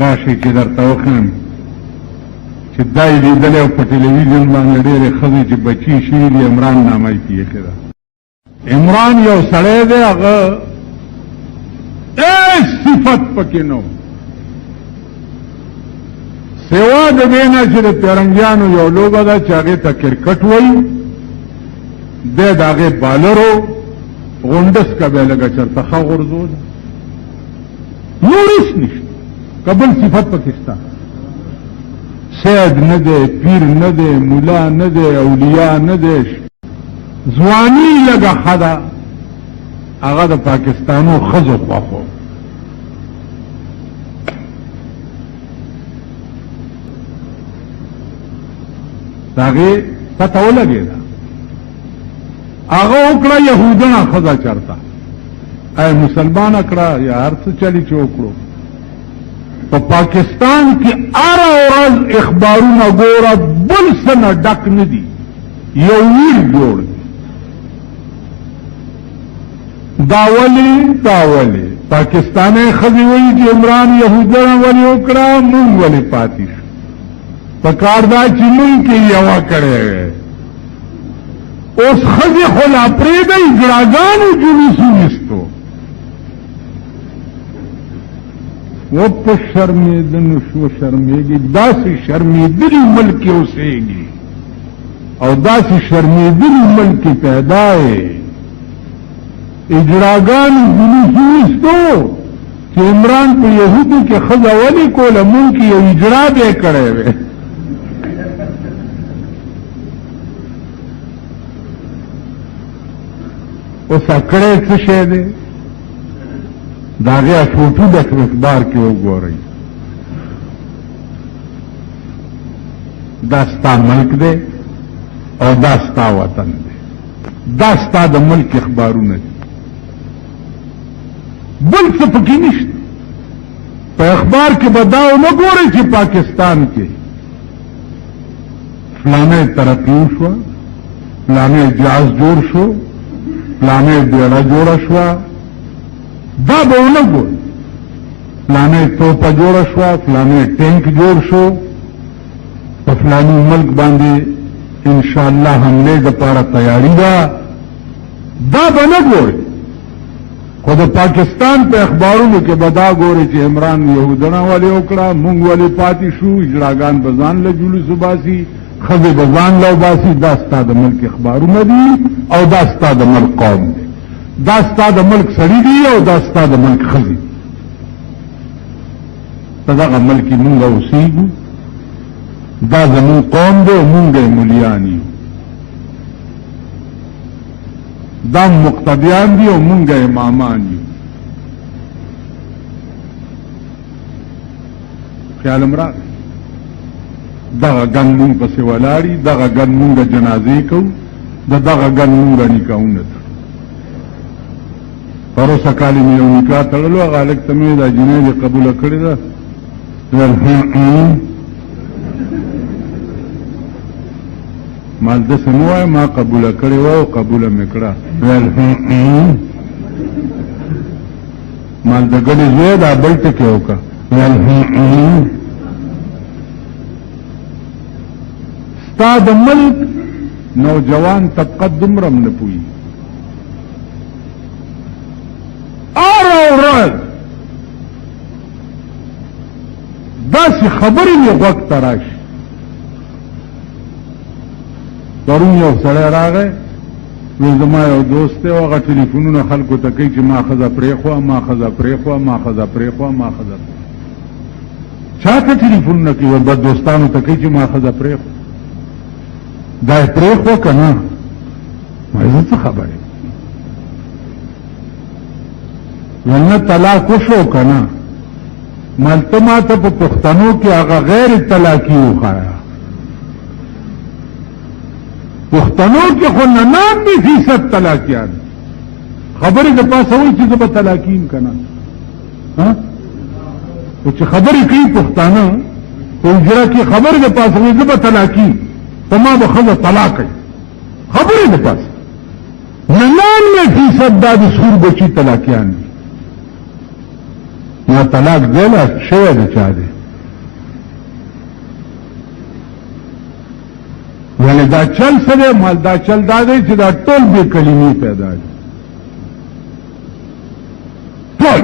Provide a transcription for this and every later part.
راشي چې درته وښیم چې دا یې لیدلی او په ټلویزیون باندې ډېرې ښځې چې بچي شوي دي عمران نامه یې کېښې ده. عمران یو سړی دی، هغه هیڅ صفت پکې نه و سوا د دې نه چې د پیرنګیانو یو لوبه ده چې هغې ته کرکټ وایي، دی د هغې بالر و، غونډس که بیا لږه چېرته ښه غورځو ده، نور هېڅ نشته، که بل صفت پکې شته. سید نه دی، پیر نه دی، ملا نه دی، اولیاء نه دی، ځواني لږه ښه ده، هغه د پاکستانو ښځو خوښ و. د هغې پته ولګېده، هغه وکړه یهودنه ښځه چېرته، ای مسلمانه کړه یا هر څه چلي چې وکړو. په پاکستان کې هره ورځ اخبارونه ګوره، بل څه نه ډک نه دي، یو ویر جوړ دی. دا ولې پاکستانی ښځې وایي چې عمران یهودنه ولې وکړه، مونږ ولې پاتې شو. پکار دا چې مونږ کې یوه کړی وی. اوس ښځې خو لا پرېږدئ، ګړاګانو جلوس وویستو. و په شرمېدنو شو شرمېږي، داسې شرمېدلي ملک کې اوسېږي او داسې شرمېدلي ملک کې پیدا یې. اجراګانو جلوس وویستو چې عمران په یهودو کې ښځه ولې کوله، مونږ کې یو اجرا به یې کړی وی. اوس اکړی څه شی دی؟ د هغې فوټو د اخبار کې وګورئ. دا ستا ملک دی او دا ستا وطن دی، دا ستا د ملک اخبارونه دي، بل څه پکې نشته. په اخبار کې به دا ونه ګورئ چې پاکستان کې فلانی ترقي وشوه، فلانی جهاز جوړ شو، فلانی بیړه جوړه شوه، دا به ونه ګورئ. فلانی توپه جوړه شوه، فلانی ټینک جوړ شو، په فلانی ملک باندې انشاءالله حملې دپاره تیاری ده، دا به نه ګورئ. خو د پاکستان په اخبارونو کې به دا ګورئ چې عمران یهودنه ولې وکړه، مونږ ولې پاتې شو، اجراګان به ځان له جلوس وباسي، ښځې به ځان له وباسي. دا ستا د ملک اخبارونه دي او دا ستا د ملک قوم دی، دا ستا د ملک سړي دي او دا ستا د ملک ښځې. په دغه ملک کې مونږ اوسېږو، دا زمون قوم دی او مونږ یې ملیان یو، دا مقتدیان دي او مونږ امامان یو. خیال امراغ دغه ګن مونږ پسې ولاړي، دغه ګن مونږ جنازې کوو، دغه ګن مونږ نکاحونه تړو. پروسه کال مې یو نکاح تړلو، هغه هلک ته مې دا جنۍ دې قبوله کړې ده، ما داسې نه وایم، ما قبوله کړې وه او قبوله مې کړه. ما د ګډې زوی دا بل ټکې وکړه. ستا د ملک نوجوان طبقه دومره هم نه پوهېږي. هره ورځ داسې خبرې مې غوږ ته راشي. پرون یو سړی راغی، وی زما یو دوست دی، هغه ټلیفونونه خلکو ته کوي چې ما ښځه پرېښوه، ما ښځه پرېښوه، ما ښځه پرېښوه، ما ښځه پرېښوه. چا ته ټلیفونونه کوي؟ بد دوستانو ته کوي چې ما ښځه پرېښوه. دا یې پرېښوه که نه؟ ما زه څه خبرې؟ ولنه طلاق وشو که نه؟ مالته ما ته په پښتنو کې هغه غیر طلاقي وښایه. پښتنو کې خو 99% طلاقیان خبرې د پاسه وایي چې زه به طلاقي یم که نه. خو چې خبرې کوي پښتانه په اجرا کې خبرې د پاسه وایي زه به طلاقي یم، په ما به ښځه طلاق کوي. خبرې د پاسه 99% دا د سور بچي طلاقیان دي. ما طلاق دیلا شوی د چا دی یعنی دا چل سره مال دا چل دا دی چې دا ټول بې کلمې پیدا دي ټول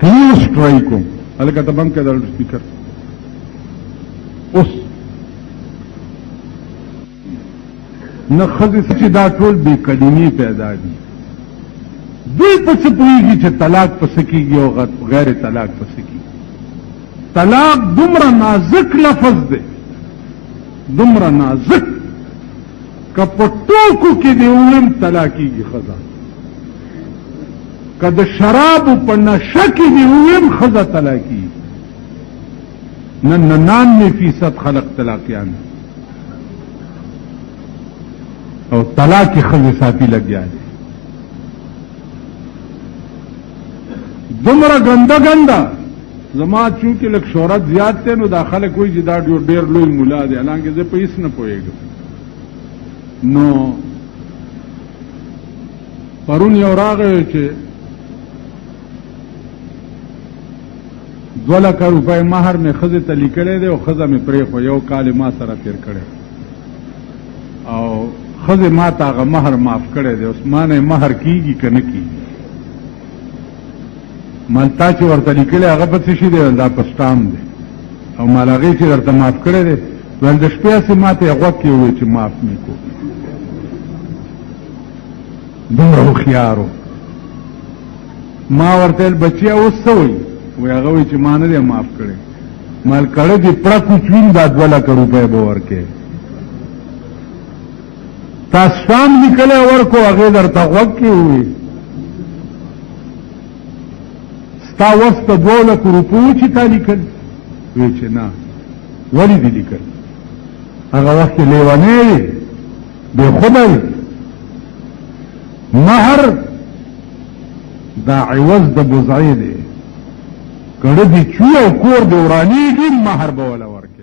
کلیو سټرایک کوم هلکه ته بند کړه دا سپیکر اوس نه ښځې چې دا ټول بې کلمې پیدا دي دوی په څه پوهېږي چې طلاق په څه کېږي او غیر طلاق په څه کېږي طلاق دومره نازک لفظ دی دومره نازک که په ټوکو کې دې وویم طلاقېږي ښځه که د شرابو په نشه کې دې وویم ښځه طلاقېږي نن 99% خلق طلاقیان او طلاق کې ښځې صافي لګیا دي دومره ګنده ګنده زما چونکې لږ شهرت زیات دی نو دا خلک وایي چې دا ډېر لوی ملا دی حالانکه زه په هېڅ نه پوهېږم نو پرون یو راغی چې 2 لکه روپۍ مهر مې ښځې ته لیکلی دی او ښځه مې پرېښو یو کال ما سره تېر کړی او ښځې ما ته هغه مهر معاف کړی دی اوس ما نه مهر کېږي که نه کېږي مال تا چې ورته لیکلی هغه په څه شي دی دا په سټام دی او مال هغې چې درته معاف کړی دی ویل د شپې هسې ما ته یې غوږ کې ووایي چې معاف مې کو دومره هوښیار و ما ورته ویل بچیا اوس څه وایي وایي هغه وایي چې ما نه دی معاف کړی مال کړه دې پړه کوچوین دا 2 لکه روپۍ به ورکې تا سټام لیکلی ورکو هغې درته غوږ کې ووایي تا وس ته 2 لکو روپو چې تا لیکل وی چې نه ولې دې لیکل هغه وخت کې لیونی وي بې خوبه وي مهر دا عوض د بزعې دی کړه دې چوي او کور دې ورانېږي مهر به وله ورکړي